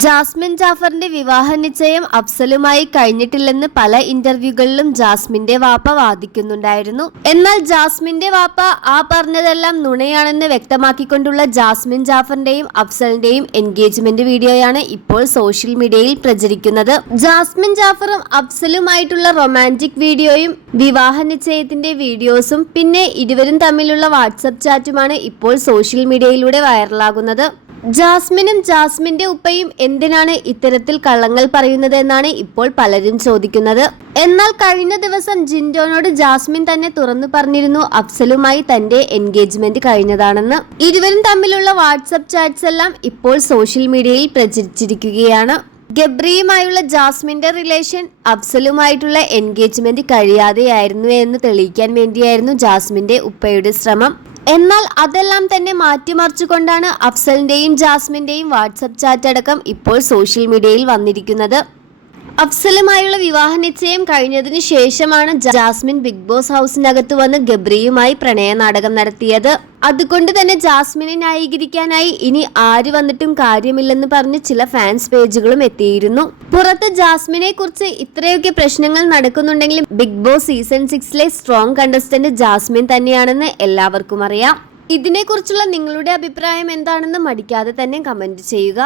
Jasmine ജാഫറിന്റെ വിവാഹ നിശ്ചയം അഫ്സലുമായി കഴിഞ്ഞിട്ടില്ലെന്ന് പല ഇന്റർവ്യൂകളിലും ജാസ്മിന്റെ വാപ്പ വാദിക്കുന്നുണ്ടായിരുന്നു. എന്നാൽ ജാസ്മിന്റെ വാപ്പ ആ പറഞ്ഞതെല്ലാം നുണയാണെന്ന് വ്യക്തമാക്കിക്കൊണ്ടുള്ള ജാസ്മിൻ ജാഫറിന്റെയും അഫ്സലിന്റെയും എൻഗേജ്മെന്റ് വീഡിയോയാണ് ഇപ്പോൾ സോഷ്യൽ മീഡിയയിൽ പ്രചരിക്കുന്നത്. ജാസ്മിൻ ജാഫറും അഫ്സലുമായിട്ടുള്ള റൊമാന്റിക് വീഡിയോയും വിവാഹ നിശ്ചയത്തിന്റെ വീഡിയോസും പിന്നെ ഇരുവരും തമ്മിലുള്ള വാട്സപ്പ് ചാറ്റുമാണ് ഇപ്പോൾ സോഷ്യൽ മീഡിയയിലൂടെ വൈറലാകുന്നത്. ജാസ്മിനും ജാസ്മിന്റെ ഉപ്പയും എന്തിനാണ് ഇത്തരത്തിൽ കള്ളങ്ങൾ പറയുന്നത് എന്നാണ് ഇപ്പോൾ പലരും ചോദിക്കുന്നത്. എന്നാൽ കഴിഞ്ഞ ദിവസം ജിൻഡോനോട് ജാസ്മിൻ തന്നെ തുറന്നു പറഞ്ഞിരുന്നു അഫ്സലുമായി തന്റെ എൻഗേജ്മെന്റ് കഴിഞ്ഞതാണെന്ന്. ഇരുവരും തമ്മിലുള്ള വാട്സപ്പ് ചാറ്റ്സ് എല്ലാം ഇപ്പോൾ സോഷ്യൽ മീഡിയയിൽ പ്രചരിച്ചിരിക്കുകയാണ്. ഗബ്രിയുമായുള്ള ജാസ്മിന്റെ റിലേഷൻ അഫ്സലുമായിട്ടുള്ള എൻഗേജ്മെന്റ് കഴിയാതെയായിരുന്നു എന്ന് തെളിയിക്കാൻ വേണ്ടിയായിരുന്നു ജാസ്മിന്റെ ഉപ്പയുടെ ശ്രമം. എന്നാൽ അതെല്ലാം തന്നെ മാറ്റിമറിച്ചുകൊണ്ടാണ് അഫ്സലിന്റെയും ജാസ്മിന്റെയും വാട്സപ്പ് ചാറ്റ് അടക്കം ഇപ്പോൾ സോഷ്യൽ മീഡിയയിൽ വന്നിരിക്കുന്നത്. അഫ്സലുമായുള്ള വിവാഹ നിശ്ചയം കഴിഞ്ഞതിനു ശേഷമാണ് ജാസ്മിൻ ബിഗ് ബോസ് ഹൗസിനകത്ത് വന്ന് ഗബ്രിയുമായി പ്രണയ നാടകം നടത്തിയത്. അതുകൊണ്ട് തന്നെ ജാസ്മിനെ ന്യായീകരിക്കാനായി ഇനി ആര് വന്നിട്ടും കാര്യമില്ലെന്ന് പറഞ്ഞ് ചില ഫാൻസ് പേജുകളും എത്തിയിരുന്നു. പുറത്ത് ജാസ്മിനെ കുറിച്ച് ഇത്രയൊക്കെ പ്രശ്നങ്ങൾ നടക്കുന്നുണ്ടെങ്കിലും ബിഗ് ബോസ് സീസൺ സിക്സിലെ സ്ട്രോങ് കണ്ടസ്റ്റന്റ് ജാസ്മിൻ തന്നെയാണെന്ന് എല്ലാവർക്കും അറിയാം. ഇതിനെക്കുറിച്ചുള്ള നിങ്ങളുടെ അഭിപ്രായം എന്താണെന്ന് മടിക്കാതെ തന്നെ കമന്റ് ചെയ്യുക.